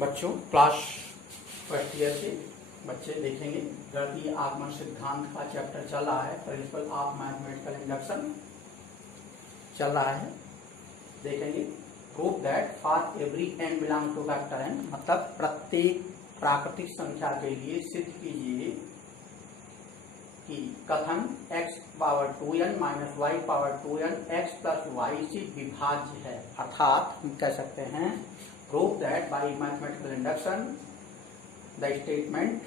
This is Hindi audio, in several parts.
बच्चों क्लास फर्स्ट ईयर के बच्चे देखेंगे गणितीय आगमन सिद्धांत का चैप्टर चल रहा है। प्रिंसिपल ऑफ मैथमेटिकल इंडक्शन चल रहा है। देखेंगे prove that for every n belong to vector n, मतलब प्रत्येक प्राकृतिक संख्या के लिए सिद्ध कीजिए कि कथन x power 2n minus y power 2n x plus Y से विभाज्य है। अर्थात हम कह सकते हैं prove that by mathematical induction the statement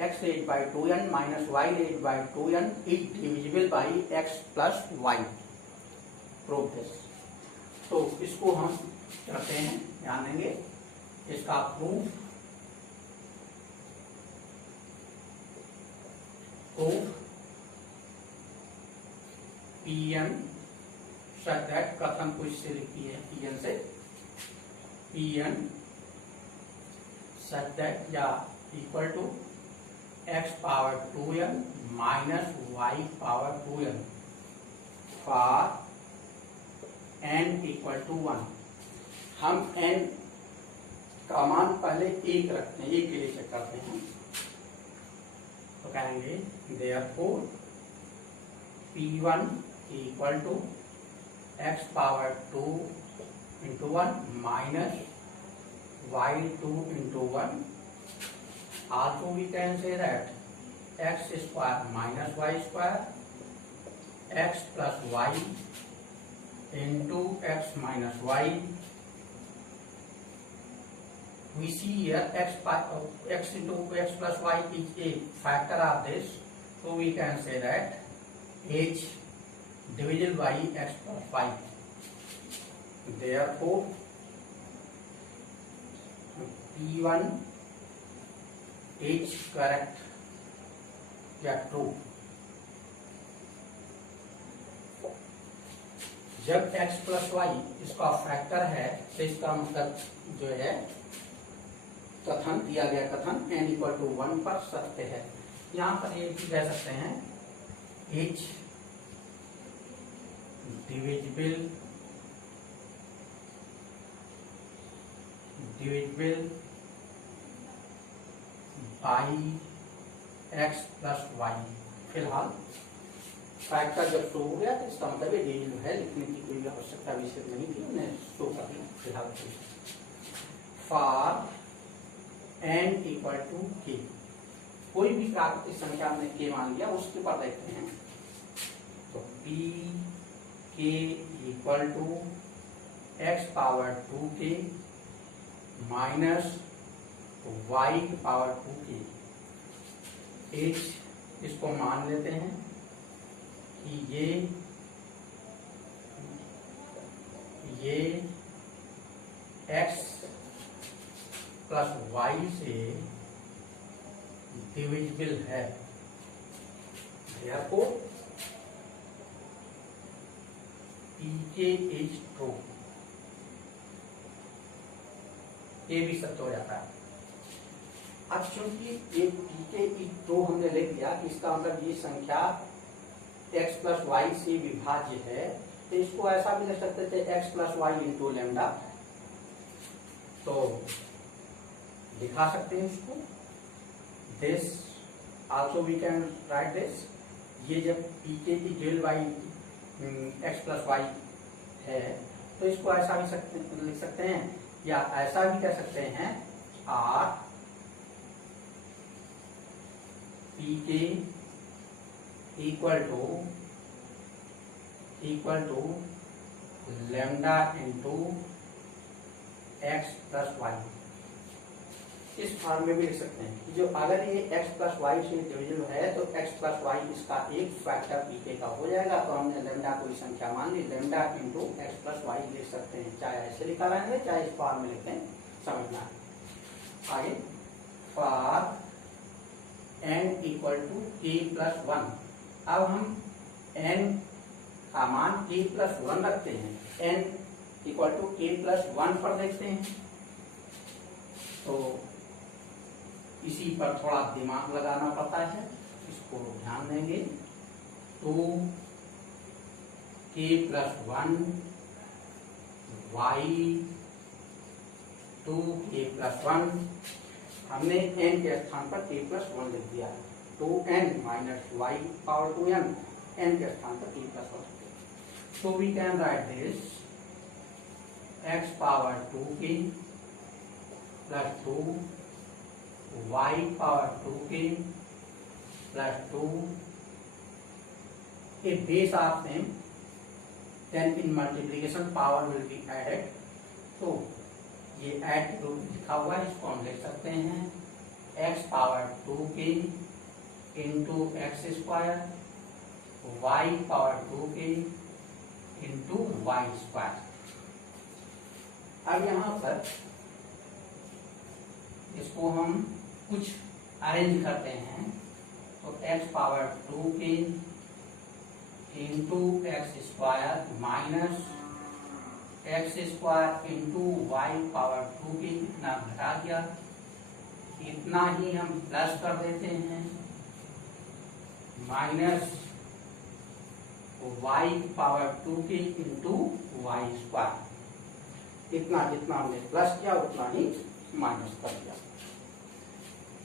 x raise by 2n minus y raise by 2n is divisible by x plus y. Prove this. तो इसको हम करते हैं, ध्यान देंगे इसका प्रूफ। Pn such that कथन को इससे लिखती है Pn से Pn such that या equal to x power 2n minus y power 2n for n equal to 1। हम n का मान पहले एक रखते हैं, एक के लिए चेक करते हैं। तो कहेंगे therefore P1 equal to x power 2 into 1 minus y2 into 1। Also we can say that x square minus y square x plus y into x minus y। We see here x into x plus y is a factor of this, so we can say that h divisible by x plus y। Therefore P1 is correct या ट्रू। जब x प्लस वाई इसका फैक्टर है तो इसका मतलब जो है कथन दिया गया कथन n इक्वल टू 1 पर सत्य है। यहाँ पर ये भी कह सकते हैं h divisible by x plus y. फिलहाल फैक्टर जब शो हो गया तो इसका मतलब ये डिविजिबल है, लिखने की कोई आवश्यकता विशेष नहीं थी, उन्हें शो कर दिया फिलहाल। For n equal to k, कोई भी प्राकृतिक संख्या हमने k मान लिया, उसके पर देखते हैं। तो p k equal to x power 2k minus y power 2k। h इसको मान लेते हैं कि ये x प्लस वाई से डिविजिबल है। therefore pk is true. ये भी सत्य हो जाता है। अब चूंकि ये pk इज ट्रू हमने लिख दिया कि इसका मतलब ये संख्या x प्लस वाई से विभाज्य है, तो इसको ऐसा भी लिख सकते थे x plus y into lambda. तो दिखा सकते हैं इसको this also we can write this. ये जब pk की divisible by x plus y है तो इसको ऐसा भी लिख सकते हैं, या ऐसा भी कह सकते हैं r pk equal to lambda into x plus y. इस फॉर्म में भी लिख सकते हैं कि जो अगर ये x प्लस वाई से डिविजिबल है तो x प्लस वाई इसका एक फैक्टर pk का हो जाएगा। तो हमने लेमडा कोई संख्या मान ली, lambda into x plus y लिख सकते हैं, चाहे ऐसे लिखा रहेंगे चाहे इस फॉर्म में लिखते हैं, समझना है। आगे for n equal to k plus 1। अब हम n का मान k प्लस 1 रखते हैं, n equal to k plus 1 पर देखते हैं। तो इसी पर थोड़ा दिमाग लगाना पड़ता है, इसको ध्यान देंगे। तो k plus 1 y 2k plus 1, हमने n के स्थान पर k प्लस 1 लिख दिया। 2n minus y power 2n, n के स्थान पर k plus 1। So we can write this x power 2k plus 2 y power 2k plus 2 if base are same then in multiplication power will be added। तो ये ऐड के रूप में लिखा हुआ है, इसको हम लिख सकते हैं x power 2k into x square y power 2k into y square. अब यहाँ पर इसको हम कुछ अरेंज करते हैं, तो x power 2k into x square minus x square into y power 2k इतना घटा दिया, इतना ही हम प्लस कर देते हैं minus y power 2k into y square. इतना जितना हमने प्लस किया उतना ही माइनस कर दिया।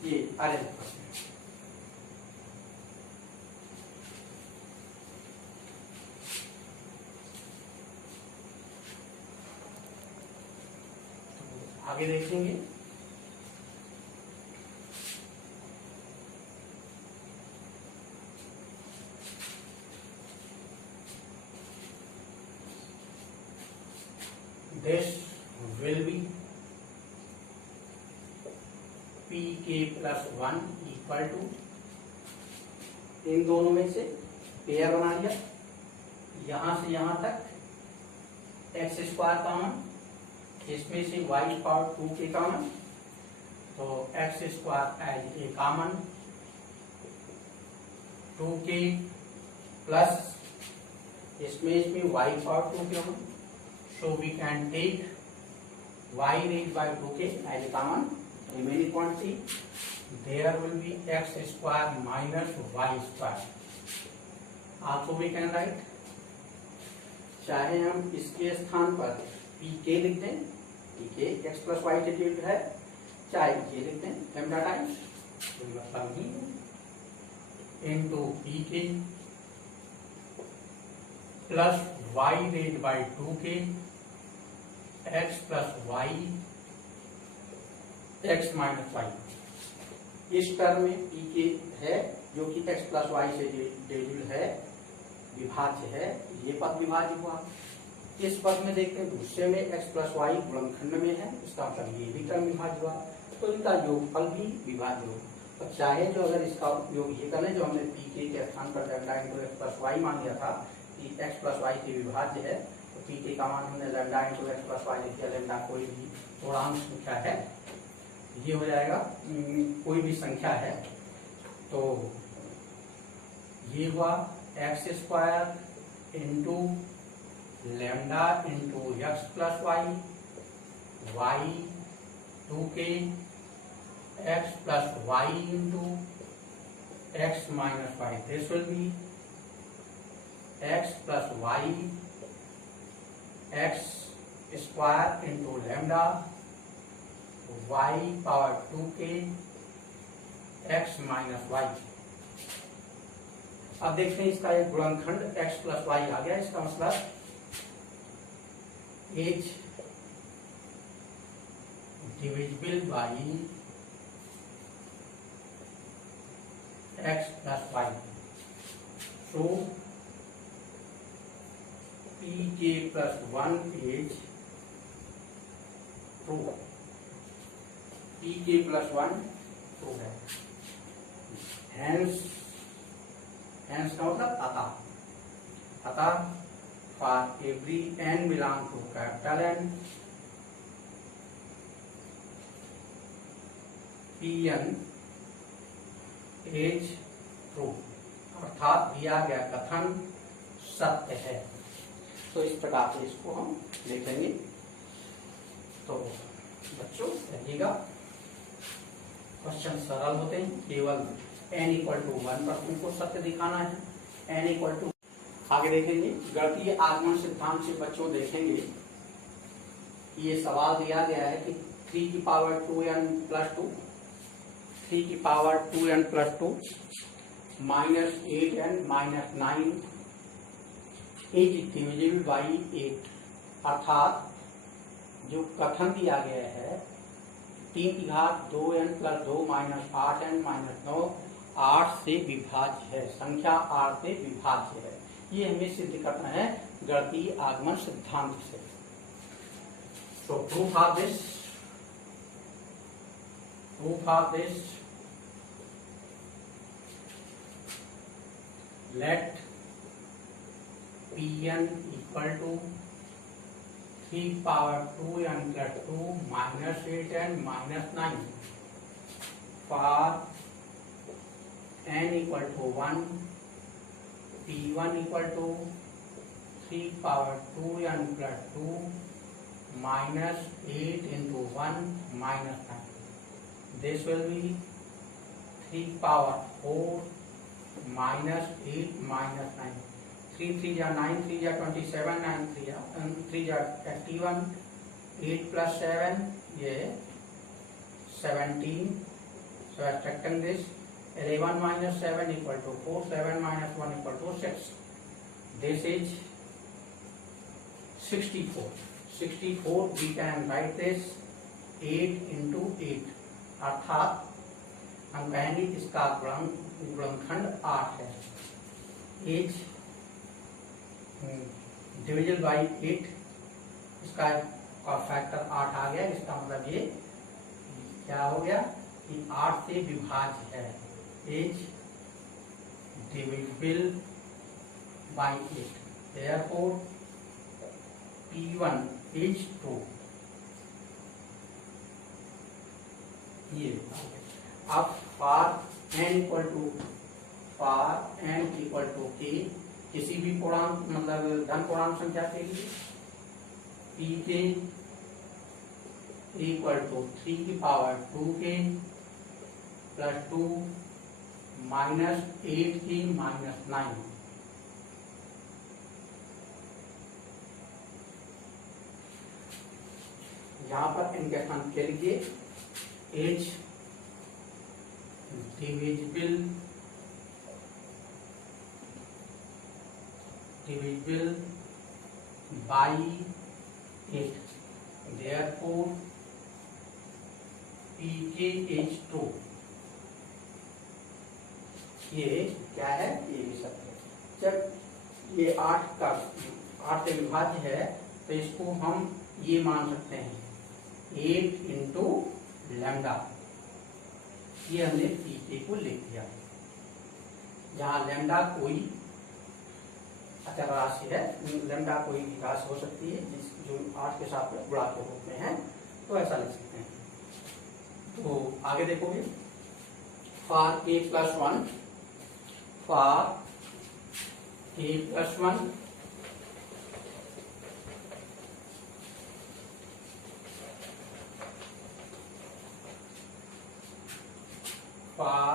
ये अरेंज करते हैं। तो आगे देखेंगे। This will be pk plus 1 equal to, इन दोनों में से पेयर बना लिया, यहां से यहां तक एक्स स्क्वायर कॉमन, इसमें से वाई पावर 2k कॉमन, तो x square as a common 2k plus इसमें y power 2k common. So we can take y raised by 2k as a common remaining quantity. There will be x square minus y square. Also we can write, चाहे हम इसके स्थान पर pk लिख दें, pk x plus y से डिवाइड है, चाहे ये लिख दें lambda टाइम्स, कोई मतलब नहीं, into pk plus y raise by 2k x plus y x minus y. इस टर्म में pk है जो कि x प्लस वाई से डिविजिबल है, विभाज्य है, ये पद विभाज्य हुआ। इस पद में देखते हैं दूसरे में x प्लस वाई गुणनखंड में है, इसका मतलब ये भी टर्म विभाज्य हुआ, तो इनका योगफल भी विभाज्य हो। तो चाहे जो अगर इसका उपयोग ये करें जो हमने pk के स्थान पर lambda into x plus y मान लिया था कि x प्लस वाई से विभाज्य है, तो pk का मान हमने lambda into x plus y लिख दिया। लैम्डा कोई भी पूर्णांक संख्या है, ये हो जाएगा कोई भी संख्या है, तो ये हुआ x square into lambda into x plus y, y 2k x plus y into x minus y. This will be x plus y x square into lambda y power 2k x minus y. अब देखते हैं इसका एक गुणनखंड x plus y आ गया, इसका मतलब h divisible by x plus y. So pk plus 1 is true. pk plus 1 true है। Hence का मतलब अतः for every n belong to capital N, pn is true, अर्थात दिया गया कथन सत्य है। तो इस प्रकार से इसको हम लिखेंगे। तो बच्चों देखिएगा, क्वेश्चन सरल होते हैं, केवल n इक्वल टू 1 पर तुमको सत्य दिखाना है। n इक्वल टू आगे देखेंगे गणितीय आगमन सिद्धांत से बच्चों देखेंगे, ये सवाल दिया गया है कि 3 की पावर 2n प्लस 2, 3 की power 2n plus 2 minus 8n minus 9 is divisible by 8। अर्थात जो कथन दिया गया है 3 की घात 2n plus 2 minus 8n minus 9 8 से विभाज्य है, संख्या 8 से विभाज्य है। ये हमें सिद्ध करना है गणितीय आगमन सिद्धांत से। So proof of this, let Pn equal to 3 power 2n plus 2 minus 8n minus 9 for n equal to 1, P1 equal to 3 power 2n plus 2 minus 8 into 1 minus 9. This will be 3 power 4 minus 8 minus 9. 3 3 ja 9, 3 ja 27, 9 3 ja 81, 8 plus 7 ये 17. So subtracting this 11 minus 7 equal to 4, 7 minus 1 equal to 6. This is 64. 64 we can write this 8 into 8, अर्थात हम कहेंगे इसका गुणनखंड 8 है। एज डिविजन बाई 8, इसका फैक्टर 8 आ गया। इसका मतलब ये क्या हो गया कि 8 से विभाज्य है। As divisible by 8, therefore P1 is 2। ये अब for n equal to k किसी भी पूर्णांक मतलब धन पूर्णांक संख्या के लिए Pk इक्वल टू 3 की power 2k plus 2 minus 8k minus 9। यहाँ पर इनके स्थान के लिए as divisible by 8, therefore Pk is 2। ये क्या है, ये भी सत्य है। जब ये 8 से विभाज्य है तो इसको हम ये मान सकते हैं 8 इंटू लैम्डा। ये हमने पीके को लिख दिया, जहां लैम्डा कोई अचर राशि है, लैम्डा कोई भी राशि हो सकती है जो 8 के साथ गुणा के रूप में है, तो ऐसा लिख सकते हैं। तो आगे देखोगे for k plus 1, for k plus 1 for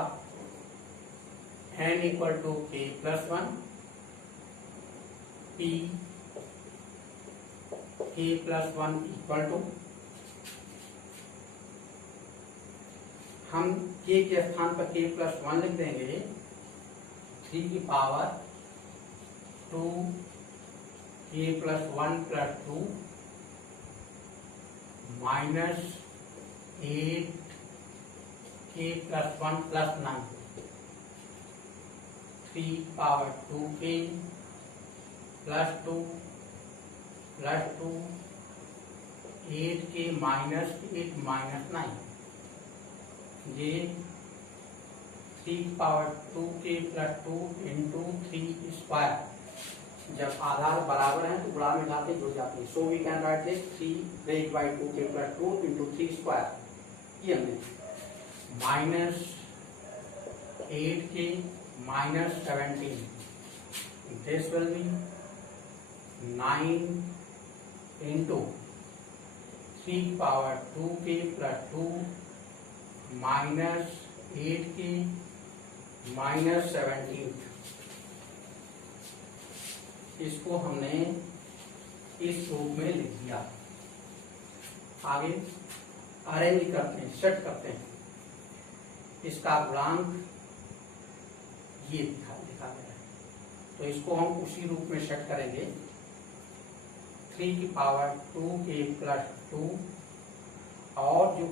n equal to k plus 1, p k plus 1 equal to, हम k के स्थान पर k plus 1 लिख देंगे 3 की power 2 k plus 1 plus 2 minus 8 k plus 1 plus 9, 3 power 2k plus 2 plus 2 8k minus 8 minus 9। ये 3 power 2k plus 2 into 3 square, जब आधार बराबर हैं तो गुणा में लाते जुड़ जाते हैं। So we can write this 3 raised by 2k plus 2 into 3 square. ये हमने minus 8k minus 17, this will be 9 into 3 power 2k plus 2 minus 8k minus 17। इसको हमने इस रूप में लिख दिया। आगे अरेंज करते हैं, सेट करते हैं, इसका गुणांक ये दिखा गया है। तो इसको हम उसी रूप में सेट करेंगे, 3 की पावर 2k प्लस 2, और जो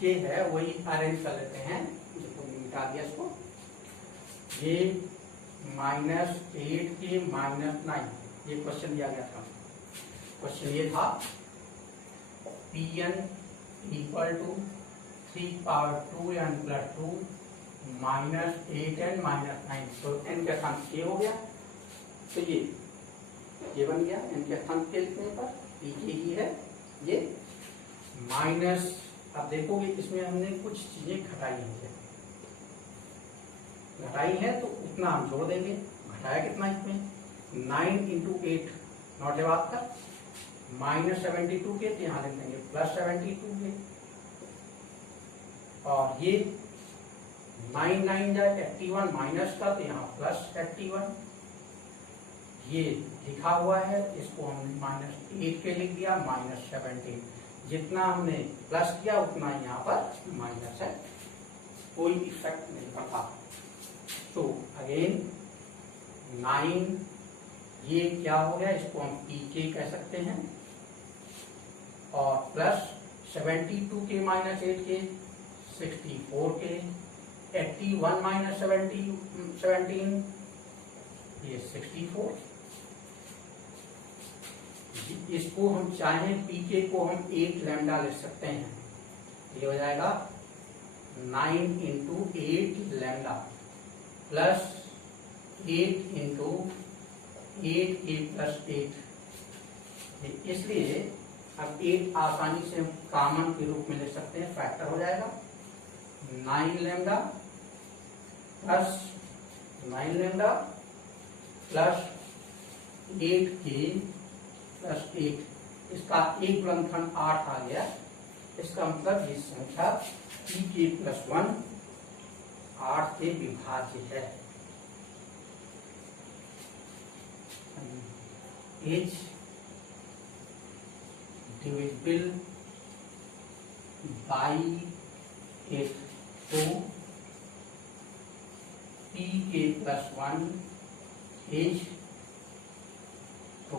k है वही अरेंज कर लेते हैं, देखो मिटा दिया इसको, ये -8k -9, ये क्वेश्चन दिया गया था। क्वेश्चन ये था Pn equal to 3 power 2n plus 2 -8n -9, तो n के स्थान k हो गया, तो ये बन गया n के स्थान k लिखने पर pk ही है ये माइनस। अब देखोगे इसमें हमने कुछ चीजें घटाई है तो उतना हम जोड़ देंगे। घटाया कितना इसमें, 9 इंटू 8 नॉट है बात का, -72 के, तो यहाँ लिख देंगे +72 के, और ये 9 9 जाए 81 माइनस का, तो यहाँ +81, ये लिखा हुआ है, इसको हमने -8 के लिख दिया, -17, जितना हमने प्लस किया उतना यहाँ पर माइनस है, कोई इफेक्ट नहीं पड़ता। तो अगेन 9, ये क्या हो गया, इसको हम pk कह सकते हैं, और प्लस 72 के -8 के 64 के, 81 -17 ये 64। इसको हम चाहें pk को हम 8 लैम्डा ले सकते हैं, ये हो जाएगा 9 into 8 lambda plus 8 into 8k plus 8, इसलिए अब 8 आसानी से हम कॉमन के रूप में ले सकते हैं, फैक्टर हो जाएगा 9 lambda plus 9 lambda plus 8k plus 8, इसका एक गुणनखंड 8 आ गया, इसका मतलब ये संख्या pk प्लस 1 8 के विभाज्य है। H डिविजिबल बाई 8, तो pk प्लस 1 H, तो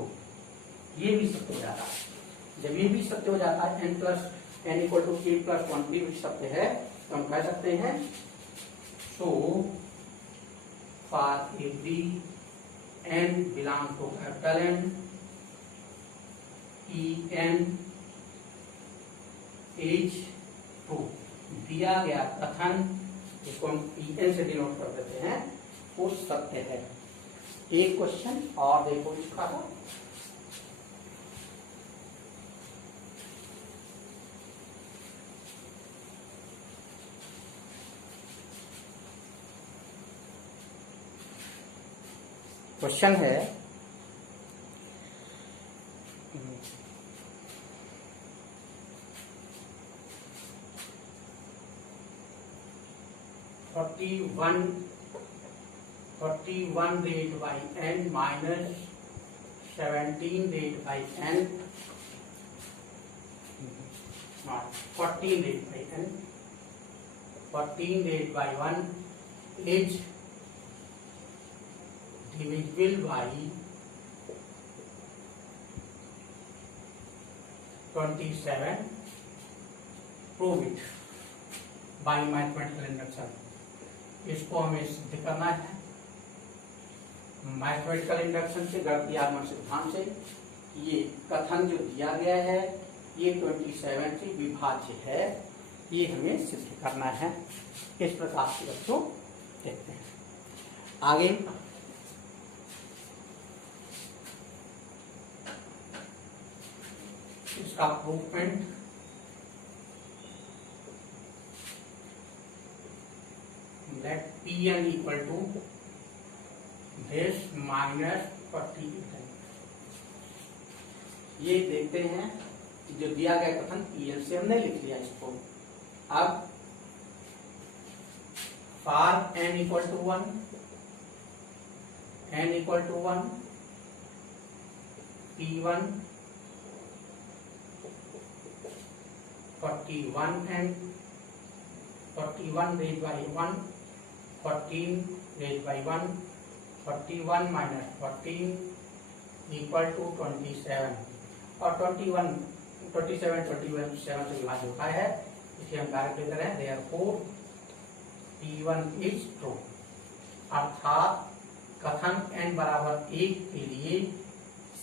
ये भी सत्य हो जाता है। जब ये भी सत्य हो जाता है, n equal to k plus 1 भी सत्य है, तो हम कह सकते हैं so for every n belong to capital N, En H टू दिया गया कथन, इसको हम En से डिनोट कर देते हैं, वो सत्य है। एक क्वेश्चन और देखो इसका था, क्वेश्चन है 41 divided by n minus 17 divided by n, not 14 divided by n, 14 divided by 1 is divisible by 27, prove it by mathematical induction। इसको हमें सिद्ध करना है मैथमेटिकल इंडक्शन से, गणितीय आगमन सिद्धांत से। ये कथन जो दिया गया है ये 27 से विभाज्य है, ये हमें सिद्ध करना है। इस प्रकार से बच्चों देखते हैं आगे। इसका प्रूफमेंट let Pn equal to this minus 48। ये देखते हैं जो दिया गया कथन Pn से हमने लिख लिया इसको। अब for n equal to 1, n equal to 1, P1 41 and 41 raised by 1, 14 raised by 1, 41 minus 14 equal to 27 और 27 से विभाज्य होता है, इसे हम डायरेक्ट ले रहे हैं। Therefore P1 is true, अर्थात कथन n बराबर 1 के लिए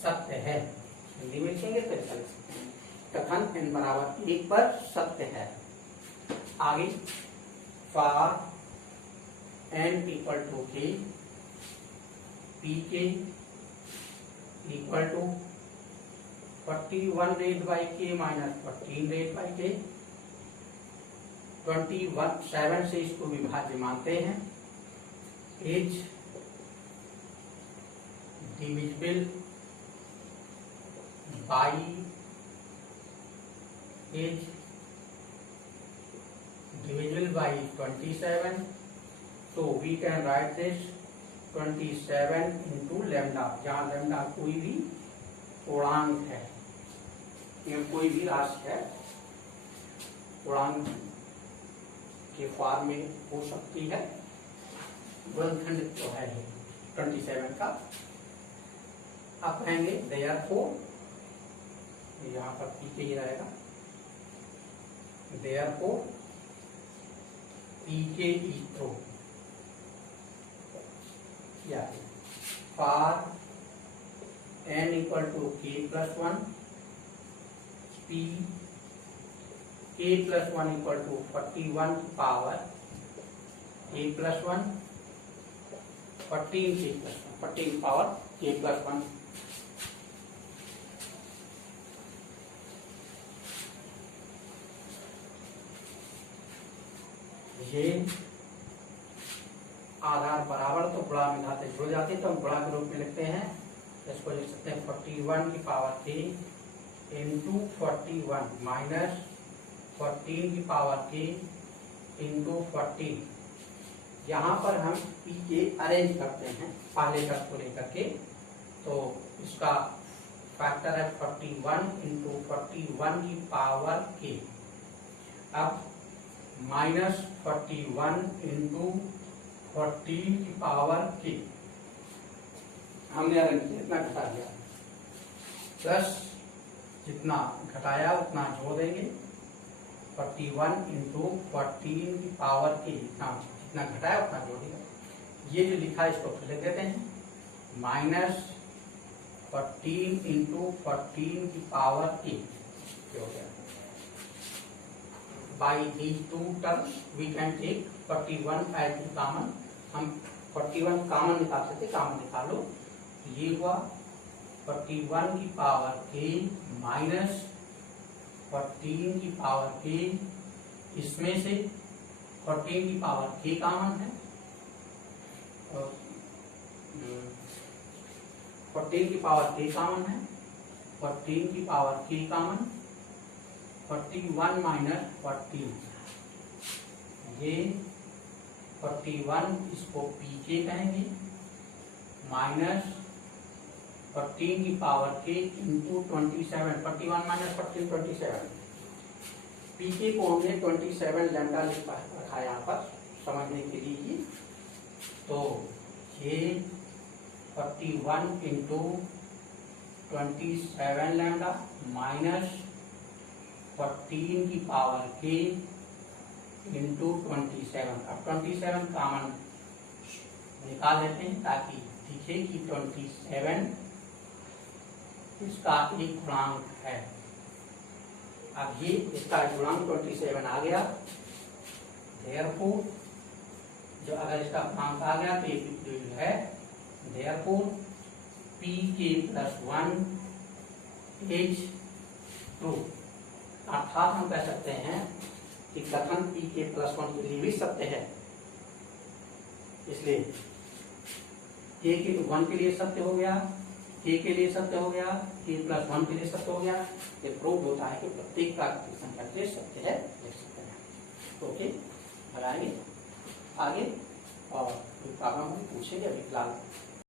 सत्य है। हिंदी में लिखेंगे तो ऐसा लिख सकते हैं, कथन n बराबर 1 पर सत्य है। आगे for n equal to k, pk equal to 41 raised by k minus 14 raised by k, 27 से इसको विभाज्य मानते हैं। Is divisible by is divisible by 27, so we can write this 27 into lambda, जहाँ lambda कोई भी पूर्णांक है, ये कोई भी राशि है, पूर्णांक के फॉर्म में हो सकती है, गुणनखंड तो है 27 का। अब कहेंगे therefore, यहाँ पर पीछे ही रहेगा, therefore pk is true, या for n equal to k plus 1, p k plus 1 equal to 41 power k plus 1, 14 k plus 1, 14 power k plus 1। ये आधार बराबर तो गुणा में घाते जुड़ जाते तो हम गुणा के रूप में लिखते हैं, इसको लिख सकते हैं 41 की पावर k इंटू 41 माइनस 14 की पावर k इंटू 14। यहाँ पर हम p के अरेंज करते हैं पहले तक को लेकर के, तो इसका फैक्टर है 41 इंटू 41 की पावर k। अब माइनस 41 इंटू 14 की पावर k, हमने इतना घटा दिया, प्लस जितना घटाया उतना जोड़ देंगे, 41 इंटू 14 की पावर k, जितना घटाया उतना जोड़ देंगे। ये जो लिखा है इसको फिर लिख देते हैं, माइनस 14 इंटू 14 की पावर k हो गया। By these two terms we can take 41 as the common, हम 41 कॉमन निकाल सकते, कॉमन निकालो, ये हुआ 41 की पावर k माइनस 14 की पावर k, इसमें से 14 की पावर k कॉमन है और 14 की पावर k कॉमन है, 14 की पावर k कॉमन, 41 माइनस 14, ये 41 इसको pk कहेंगे, माइनस 14 की power k into 27, 41 minus 14 27, pk को हमने 27 लैम्डा लिखा रखा है यहाँ पर समझने के लिए। तो ये 41 इंटू 27 लैम्डा माइनस 14 की पावर k इंटू 27। अब 27 कॉमन निकाल लेते हैं ताकि दिखे कि 27 इसका एक गुणांक है। अब ये इसका गुणांक 27 आ गया, therefore जो अगर इसका गुणांक आ गया तो ये जो है therefore pk plus 1 is true, अर्थात हम कह सकते हैं कि कथन pk plus 1 के लिए भी सत्य है। इसलिए k के 1 के लिए सत्य हो गया, k के लिए सत्य हो गया, k plus 1 के लिए सत्य हो गया। ये प्रूव होता है कि प्रत्येक प्राकृतिक संख्या के लिए सत्य है, लिख सकते हैं। ओके, लगाएंगे आगे और प्रॉब्लम पूछेंगे अभी फिलहाल।